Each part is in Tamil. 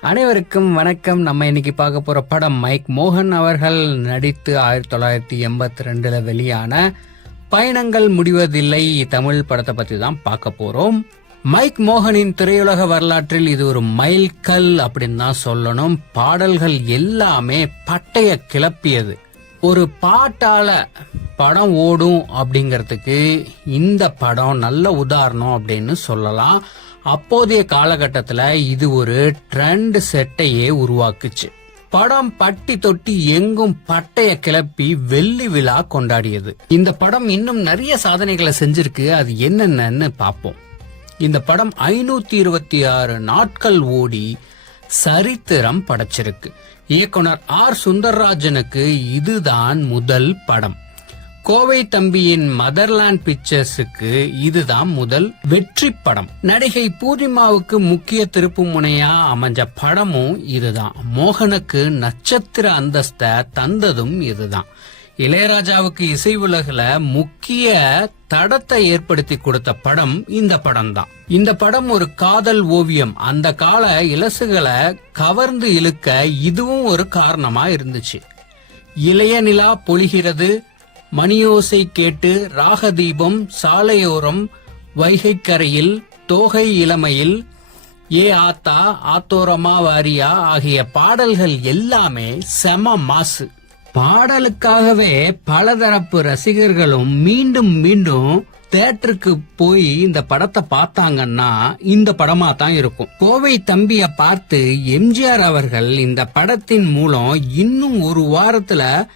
அனைவருக்கும் வணக்கம். நம்ம இன்னைக்கு பார்க்க போற படம் மைக் மோகன் அவர்கள் நடித்து ஆயிரத்தி தொள்ளாயிரத்தி எண்பத்தி ரெண்டுல வெளியான பயணங்கள் முடிவதில்லை. தமிழ் படத்தை பத்தி தான் பார்க்க போறோம். மைக் மோகனின் திரையுலக வரலாற்றில் இது ஒரு மைல்கல் அப்படின்னு தான் சொல்லணும். பாடல்கள் எல்லாமே பட்டைய கிளப்பியது. ஒரு பாட்டால படம் ஓடும் அப்படிங்கிறதுக்கு இந்த படம் நல்ல உதாரணம் அப்படின்னு சொல்லலாம். அப்போதைய காலகட்டத்தில் இது ஒரு ட்ரெண்ட் செட்டையே உருவாக்குச்சு. படம் பட்டி தொட்டி எங்கும் பட்டைய கிளப்பி வெள்ளி விழா கொண்டாடியது. இந்த படம் இன்னும் நிறைய சாதனைகளை செஞ்சிருக்கு. அது என்னென்னு பார்ப்போம். இந்த படம் ஐநூத்தி இருபத்தி ஆறு நாட்கள் ஓடி சரித்திரம் படைச்சிருக்கு. இயக்குனர் ஆர் சுந்தர்ராஜனுக்கு இதுதான் முதல் படம். கோவை தம்பியின் மதர்லாண்ட் பிக்சர்ஸுக்கு இதுதான் முதல் வெற்றி படம் நடிகை பூர்ணிமாவுக்கு முக்கிய திருப்பு முனையா அமைஞ்ச படமும் இதுதான். மோகனுக்கு நட்சத்திர அந்தஸ்த தந்ததும் இதுதான். இளையராஜாவுக்கு இசை உலகில் முக்கிய தடத்தை ஏற்படுத்தி கொடுத்த படம் இந்த படம் தான் இந்த படம் ஒரு காதல் ஓவியம். அந்த கால இலசுகளை கவர்ந்து இழுக்க இதுவும் ஒரு காரணமா இருந்துச்சு. இளைய நிலா பொழிகிறது மணியோசை கேட்டு ராகதீபம் சாலையோரம் வைகைக்கரையில் தோகை இளமையில் ஏ ஆத்தா ஆத்தோரமா வாரியா ஆகிய பாடல்கள் எல்லாமே செம மாசு. பாடலுக்காகவே பலதரப்பு ரசிகர்களும் மீண்டும் மீண்டும் தேட்டருக்கு போய் இந்த படத்தை பார்த்தாங்கன்னா இந்த படமா தான் இருக்கும். கோவை தம்பிய பார்த்து எம்ஜிஆர் அவர்கள் இந்த படத்தின் மூலம் இன்னும் ஒரு வாரத்துல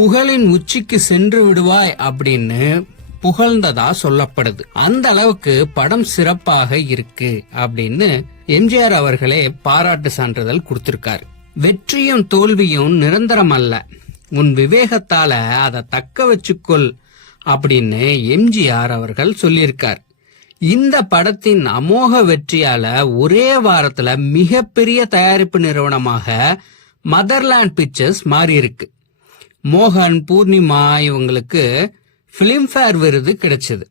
புகழின் உச்சிக்கு சென்று விடுவாய் அப்படின்னு புகழ்ந்ததா சொல்லப்படுது. அந்த அளவுக்கு படம் சிறப்பாக இருக்கு அப்படின்னு எம்ஜிஆர் அவர்களே பாராட்டு சான்றிதழ் கொடுத்திருக்காரு. வெற்றியும் தோல்வியும் நிரந்தரம் அல்ல. உன் விவேகத்தால அதை தக்க வச்சுக்கொள் அப்படின்னு எம்ஜிஆர் அவர்கள் சொல்லியிருக்கார். இந்த படத்தின் அமோக வெற்றியால ஒரே வாரத்துல மிகப்பெரிய தயாரிப்பு நிறுவனமாக மதர்லாண்ட் பிக்சர்ஸ் மாறியிருக்கு. மோகன் பூர்ணிமா இவங்களுக்கு பிலிம்ஃபேர் விருது கிடைச்சது.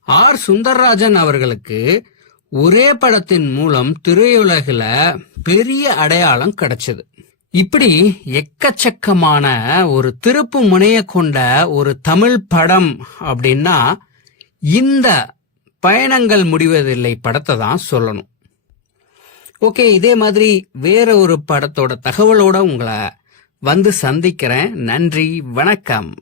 ஆர். சுந்தர்ராஜன் அவர்களுக்கு ஒரே படத்தின் மூலம் திரையுலகில் பெரிய அடையாளம் கிடைச்சது. இப்படி எக்கச்சக்கமான ஒரு திருப்பு முனைய கொண்ட ஒரு தமிழ் படம் அப்படின்னா இந்த பயணங்கள் முடிவதில்லை படத்தை தான் சொல்லணும். ஓகே இதே மாதிரி வேற ஒரு படத்தோட தகவலோட உங்களை வந்து சந்திக்கிறேன். நன்றி வணக்கம்.